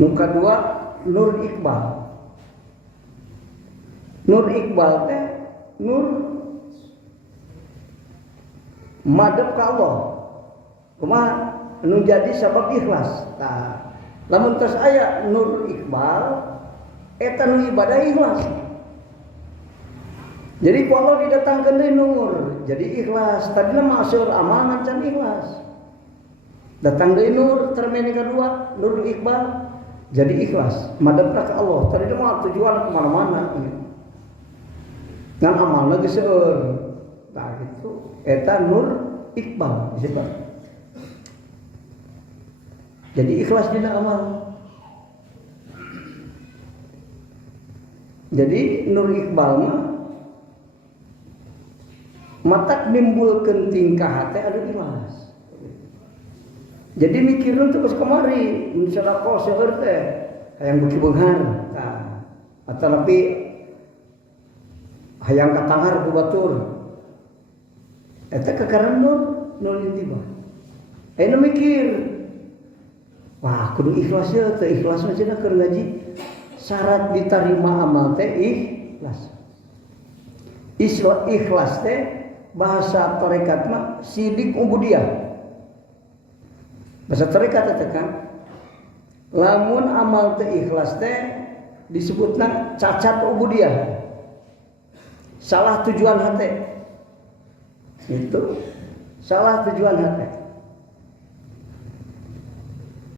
Nu kadua nur iqbal. Nur iqbal teh nur madep ka Allah. Kumaha nu jadi sabab ikhlas. Tah, lamun tos aya nur iqbal eta nu ibadah ikhlas. Jadi ku Allah didatangkeun deui nur, jadi ikhlas. Tadina ma'asyur amanan can ikhlas. Datang deui nur termeni kadua, nur iqbal jadi ikhlas. Madepna ka Allah. Tadina mah tujuan ke mana-mana. Ngan amalna geus seueur. Tah kitu eta nur iqbal disebut. Jadi ikhlas dina amal. Jadi nur iqbal mah matak nimbulkeun tingkah teh anu ikhlas. Jadi mikireun terus kemari, mun sedekah seueur teh hayang beuki beunghar. Tah, atanapi hayang katanghar ku batur. Eta kakaran nur intibah. Ayeuna mikir, wah kudu ikhlas ya, teu ikhlas mah cenah keur ngaji. Syarat ditarima amal teh ikhlas. Ikhlas teh bahasa tarekat mah sidik ubudiyah. Bahasa tarekat teh kan lamun amal teh ikhlas teh disebutna cacat ubudiyah. Salah tujuan hati. Itu salah tujuan hati.